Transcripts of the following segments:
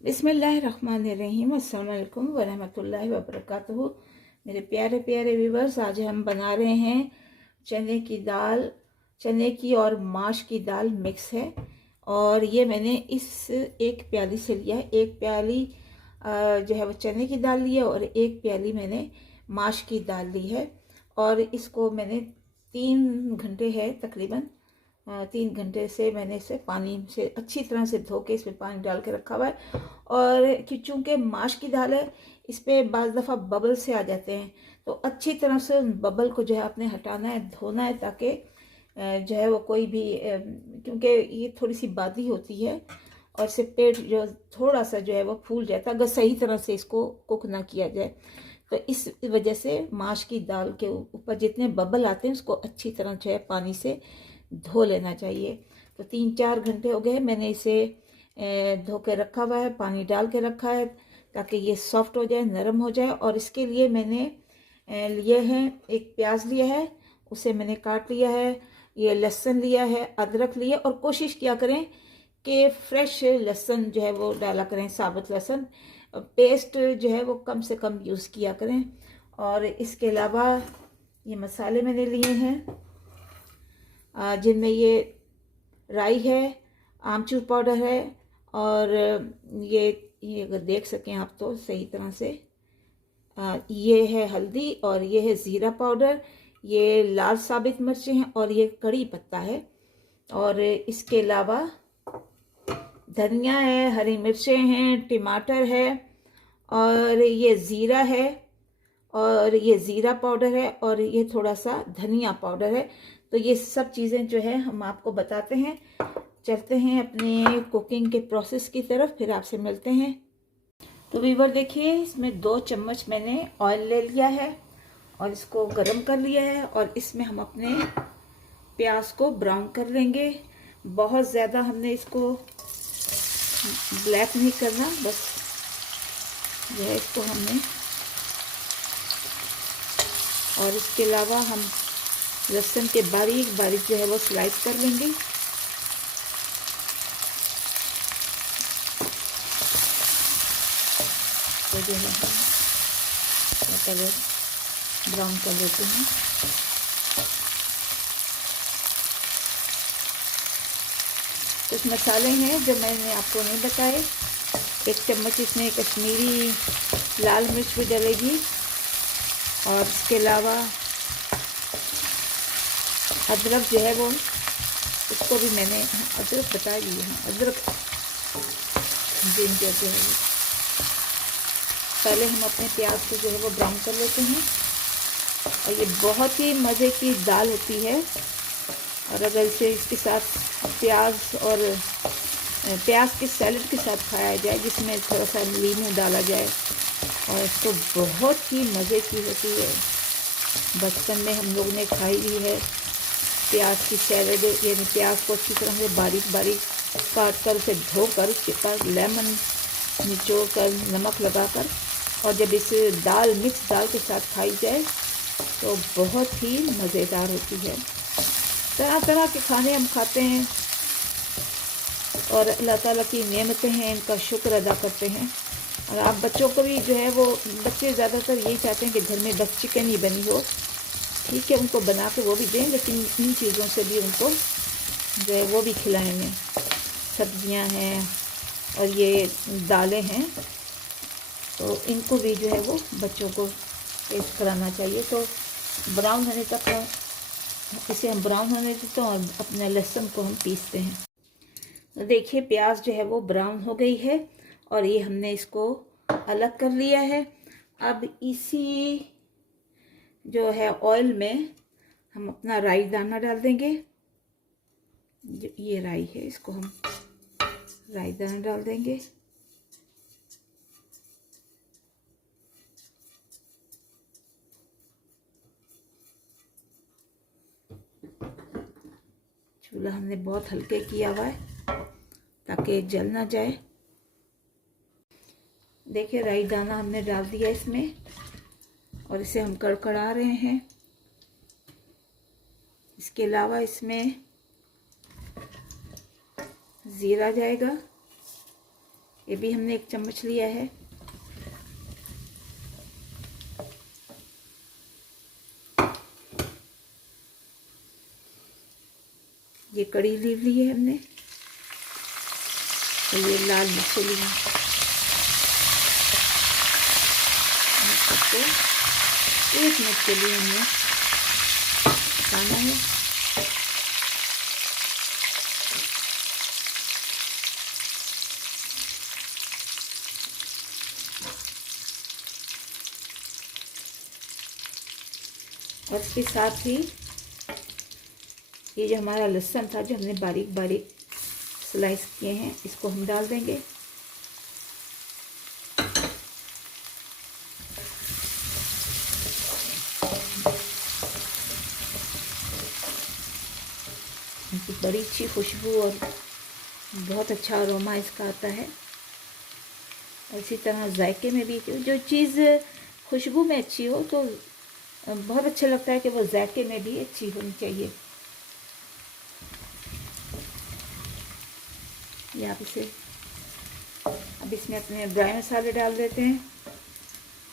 बिस्मिल्लाहिर्रहमानिर्रहीम। अस्सलाम वालेकुम वरहमतुल्लाहि वबरकातुहू। मेरे प्यारे प्यारे व्यूवर्स, आज हम बना रहे हैं चने की दाल। चने की और माश की दाल मिक्स है और ये मैंने इस एक प्याली से लिया है। एक प्याली जो है वो चने की दाल ली है और एक प्याली मैंने माश की दाल ली है। और इसको मैंने 3 घंटे है तकरीबन 3 घंटे से मैंने इसे पानी से अच्छी तरह से धो के इसमें पानी डाल के रखा हुआ है। और कि चूँकि माश की दाल है, इस पर बाज़ दफ़ा बबल से आ जाते हैं, तो अच्छी तरह से उन बबल को जो है आपने हटाना है, धोना है, ताकि जो है वो कोई भी क्योंकि ये थोड़ी सी बादी होती है और इससे पेट जो थोड़ा सा जो है वो फूल जाता है अगर सही तरह से इसको कुक ना किया जाए। तो इस वजह से माश की दाल के ऊपर जितने बबल आते हैं उसको अच्छी तरह जो है पानी से धो लेना चाहिए। तो 3-4 घंटे हो गए मैंने इसे धो के रखा हुआ है, पानी डाल के रखा है ताकि ये सॉफ्ट हो जाए, नरम हो जाए। और इसके लिए मैंने लिए हैं, एक प्याज लिया है, उसे मैंने काट लिया है, ये लहसुन लिया है, अदरक लिया। और कोशिश किया करें कि फ्रेश लहसुन जो है वो डाला करें, साबुत लहसुन। पेस्ट जो है वो कम से कम यूज़ किया करें। और इसके अलावा ये मसाले मैंने लिए हैं जिनमें ये राई है, आमचूर पाउडर है, और ये अगर देख सकें आप तो सही तरह से, ये है हल्दी, और ये है ज़ीरा पाउडर, ये लाल साबित मिर्चें हैं, और ये कड़ी पत्ता है। और इसके अलावा धनिया है, हरी मिर्चें हैं, टमाटर है, और ये ज़ीरा है, और ये ज़ीरा पाउडर है, और ये थोड़ा सा धनिया पाउडर है। तो ये सब चीज़ें जो है हम आपको बताते हैं। चलते हैं अपने कुकिंग के प्रोसेस की तरफ, फिर आपसे मिलते हैं। तो व्यूअर देखिए, इसमें 2 चम्मच मैंने ऑयल ले लिया है और इसको गरम कर लिया है। और इसमें हम अपने प्याज को ब्राउन कर लेंगे। बहुत ज़्यादा हमने इसको ब्लैक नहीं करना, बस जो है इसको हमने। और इसके अलावा हम लहसुन के बारीक बारीक जो है वो स्लाइस कर लेंगे। तो जो है कलर ब्राउन कर देते हैं। कुछ मसाले हैं जो मैंने आपको नहीं बताए। 1 चम्मच इसमें कश्मीरी लाल मिर्च भी डलेगी, और इसके अलावा अदरक जो है वो, उसको भी मैंने अदरक बता दी है, अदरक जिंजर जो है वो। पहले हम अपने प्याज को जो है वो ब्राउन कर लेते हैं। और ये बहुत ही मज़े की दाल होती है। और अगर इसे इसके साथ प्याज और प्याज के सैलेड के साथ खाया जाए, जिसमें थोड़ा सा नींबू डाला जाए, और इसको बहुत ही मज़े की होती है। बचपन में हम लोग ने खाई हुई है प्याज की सैलेड। यानी प्याज को अच्छी तरह से बारीक बारीक काट कर उसे धोकर उसके पास लेमन निचोड़ कर नमक लगाकर, और जब इस मिक्स दाल के साथ खाई जाए तो बहुत ही मज़ेदार होती है। तरह तरह के खाने हम खाते हैं और अल्लाह ताला की नेमतें हैं, इनका शुक्र अदा करते हैं। और आप बच्चों को भी जो है वो, बच्चे ज़्यादातर यही चाहते हैं कि घर में बस चिकन ही बनी हो। ठीक है, उनको बना के वो भी दें, लेकिन इन चीज़ों से भी उनको जो है वो भी खिलाएंगे। सब्जियां हैं और ये दालें हैं, तो इनको भी जो है वो बच्चों को टेस्ट कराना चाहिए। तो ब्राउन होने तक इसे हम ब्राउन होने देते हैं और अपने लहसुन को हम पीसते हैं। तो देखिए, प्याज जो है वो ब्राउन हो गई है और ये हमने इसको अलग कर लिया है। अब इसी जो है ऑयल में हम अपना राई दाना डाल देंगे। ये राई है, इसको हम राई दाना डाल देंगे। चूल्हा हमने बहुत हल्के किया हुआ है ताकि जल ना जाए। देखिए, राई दाना हमने डाल दिया इसमें और इसे हम कड़कड़ा रहे हैं। इसके अलावा इसमें ज़ीरा जाएगा, ये भी हमने 1 चम्मच लिया है। ये कड़ी लीव ली है हमने, और ये लाल मिर्च ली है। सबको 1 मिनट के लिए हमें पकाना है। और इसके साथ ही ये जो हमारा लहसुन था, जो हमने बारीक बारीक स्लाइस किए हैं, इसको हम डाल देंगे। इनकी बड़ी अच्छी खुशबू और बहुत अच्छा अरोमा इसका आता है। इसी तरह जायके में भी, जो चीज़ खुशबू में अच्छी हो तो बहुत अच्छा लगता है कि वो जायके में भी अच्छी होनी चाहिए। यहाँ पे से अब इसमें अपने ड्राई मसाले डाल देते हैं,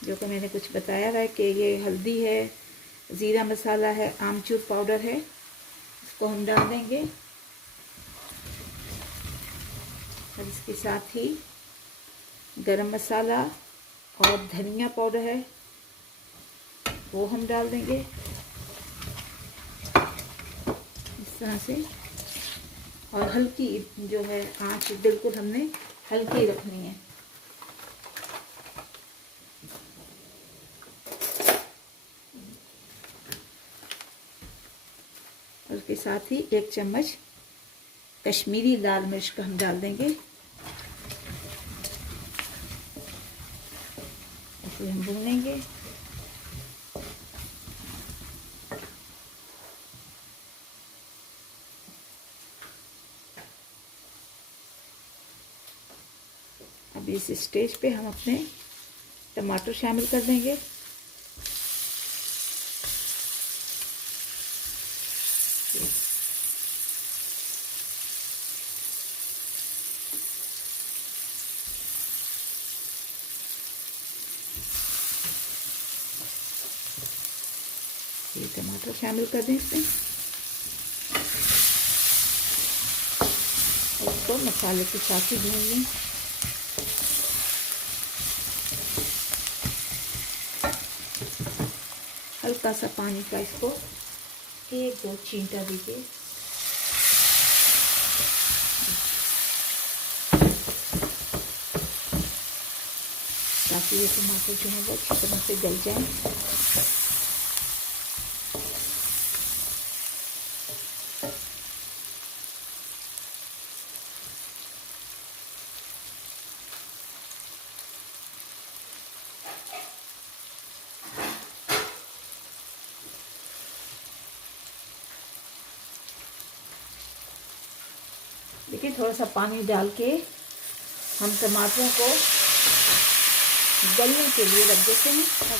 जो कि मैंने कुछ बताया था कि ये हल्दी है, ज़ीरा मसाला है, आमचूर पाउडर है, इसको हम डाल देंगे। और इसके साथ ही गरम मसाला और धनिया पाउडर है, वो हम डाल देंगे इस तरह से। और हल्की जो है आंच बिल्कुल हमने हल्की रखनी है। और उसके साथ ही 1 चम्मच कश्मीरी लाल मिर्च का हम डाल देंगे। इसे हम भूनेंगे। अब इस स्टेज पे हम अपने टमाटर शामिल कर देंगे। ये टमाटर शामिल कर दें इसमें, और इसको मसाले के साथ ही भून लें। हल्का सा पानी का इसको 1-2 छींटा दीजिए। ताकि ये टमाटर जो है वो अच्छी तरह से गल जाए। देखिए, थोड़ा सा पानी डाल के हम टमाटरों को गलने के लिए रख देते हैं। और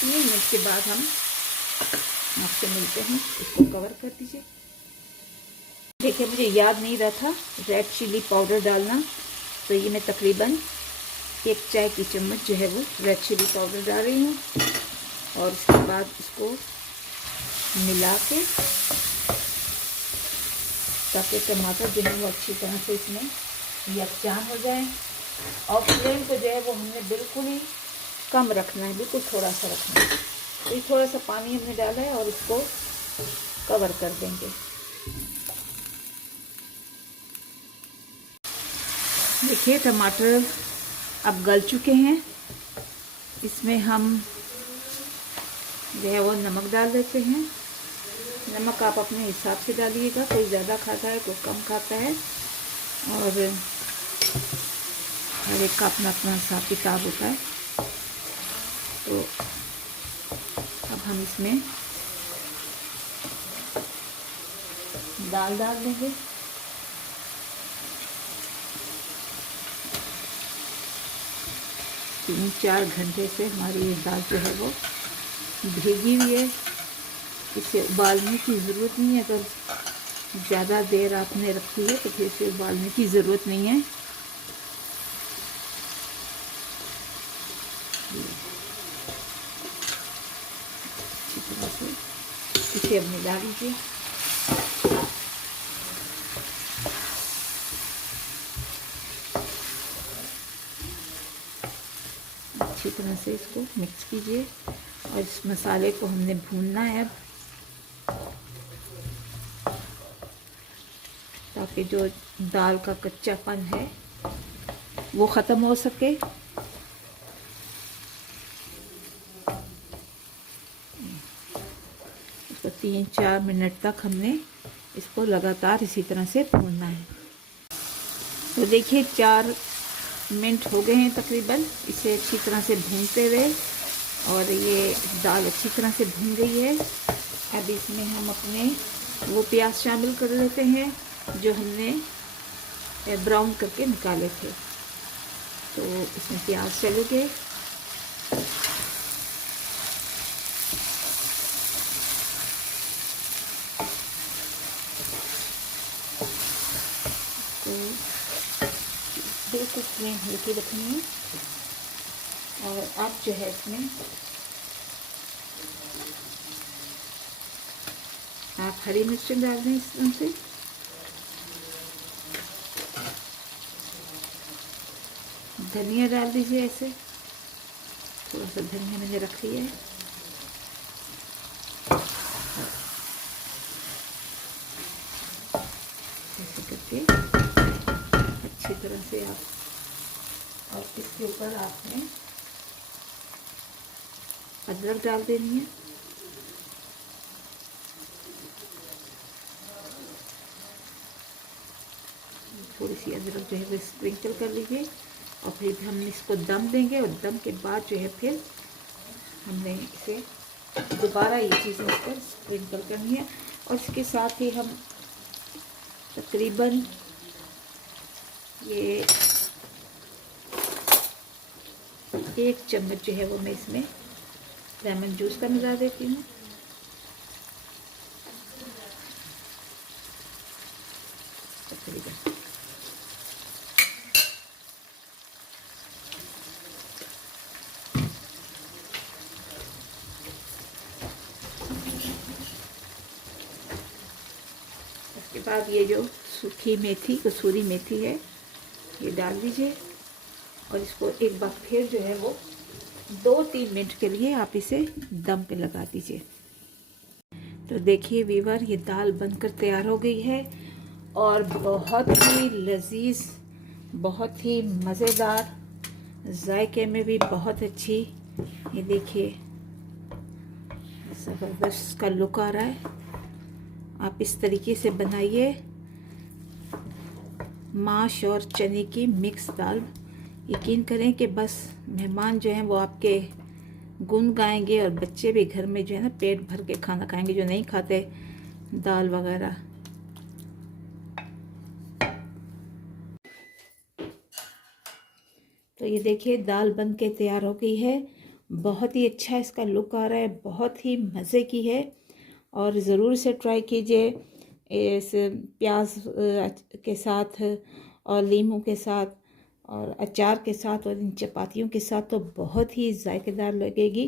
3 मिनट के बाद हम आपसे मिलते हैं। इसको कवर कर दीजिए। देखिए, मुझे याद नहीं रहा था रेड चिली पाउडर डालना, तो ये मैं तकरीबन 1 चाय की चम्मच जो है वो रेड चिली पाउडर डाल रही हूँ। और उसके बाद इसको मिला के, ताकि टमाटर जो है वो अच्छी तरह से इसमें यकजान हो जाए। और फ्लेम को जो है वो हमने बिल्कुल ही कम रखना है, बिल्कुल थोड़ा सा रखना है। तो ये थोड़ा सा पानी हमने डाला है और इसको कवर कर देंगे। देखिए, टमाटर अब गल चुके हैं। इसमें हम जो है वो नमक डाल देते हैं। नमक आप अपने हिसाब से डालिएगा, कोई ज़्यादा खाता है कोई कम खाता है, और हर एक का अपना अपना हिसाब किताब होता है। तो अब हम इसमें दाल डाल देंगे। तीन 4 घंटे से हमारी ये दाल जो है वो भीगी हुई है। इसे उबालने की ज़रूरत नहीं है। अगर ज़्यादा देर आपने रखी है तो फिर इसे उबालने की ज़रूरत नहीं है। सेब में डाल दीजिए। अच्छी तरह से इसको मिक्स कीजिए और इस मसाले को हमने भूनना है अब, ताकि जो दाल का कच्चापन है वो ख़त्म हो सके। इसको 3-4 मिनट तक हमने इसको लगातार इसी तरह से भूनना है। तो देखिए 4 मिनट हो गए हैं तकरीबन इसे अच्छी तरह से भूनते हुए, और ये दाल अच्छी तरह से भून गई है। अब इसमें हम अपने वो प्याज शामिल कर लेते हैं जो हमने ब्राउन करके निकाले थे। तो इसमें प्याज चले गए। तो बिल्कुल फ्लेम हल्की रखनी है, और आप जो है इसमें आप हरी मिर्च डाल दें इसमें से, धनिया डाल दीजिए। ऐसे थोड़ा सा धनिया मैंने रख लिया है। ऐसे करके अच्छी तरह से आप, और इसके ऊपर आपने अदरक डाल देनी है। थोड़ी सी अदरक जो है वो स्प्रिंकल कर लीजिए, और फिर हम इसको दम देंगे, और दम के बाद जो है फिर हमने इसे दोबारा ये चीज़ें इस पर स्प्रिंकल करनी है। और इसके साथ ही हम तकरीबन ये 1 चम्मच जो है वो मैं इसमें लेमन जूस का मिला देती हूँ। तकरीबन उसके बाद ये जो सूखी मेथी, कसूरी मेथी है, ये डाल दीजिए, और इसको एक बार फिर जो है वो 2-3 मिनट के लिए आप इसे दम पे लगा दीजिए। तो देखिए वीवर, ये दाल बनकर तैयार हो गई है, और बहुत ही लजीज, बहुत ही मज़ेदार, जायके में भी बहुत अच्छी। ये देखिए ज़बरदस्त का लुक आ रहा है। आप इस तरीके से बनाइए माश और चने की मिक्स दाल। यकीन करें कि बस मेहमान जो हैं वो आपके गुण गाएंगे, और बच्चे भी घर में जो है ना पेट भर के खाना खाएंगे, जो नहीं खाते दाल वगैरह। तो ये देखिए दाल बन के तैयार हो गई है। बहुत ही अच्छा इसका लुक आ रहा है, बहुत ही मज़े की है, और ज़रूर से ट्राई कीजिए इस प्याज के साथ, और लीमू के साथ, और अचार के साथ, और इन चपातियों के साथ तो बहुत ही जायकेदार लगेगी।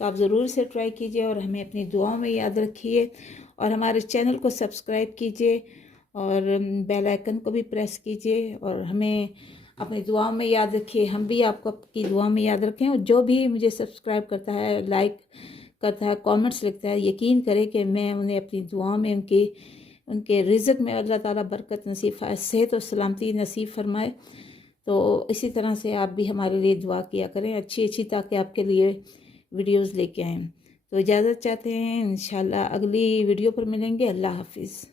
तो आप ज़रूर से ट्राई कीजिए, और हमें अपनी दुआओं में याद रखिए, और हमारे चैनल को सब्सक्राइब कीजिए, और बेल आइकन को भी प्रेस कीजिए, और हमें अपनी दुआओं में याद रखिए। हम भी आपको आपकी दुआओं में याद रखें, और जो भी मुझे सब्सक्राइब करता है, लाइक करता है, कमेंट्स लिखता है, यकीन करें कि मैं उन्हें अपनी दुआओं में, उनके रिज़्क़ में अल्लाह ताला बरकत नसीब, सेहत और सलामती नसीब फरमाए। तो इसी तरह से आप भी हमारे लिए दुआ किया करें अच्छी अच्छी, ताकि आपके लिए वीडियोज़ लेके आएँ। तो इजाज़त चाहते हैं, इंशाल्लाह अगली वीडियो पर मिलेंगे। अल्लाह हाफिज़।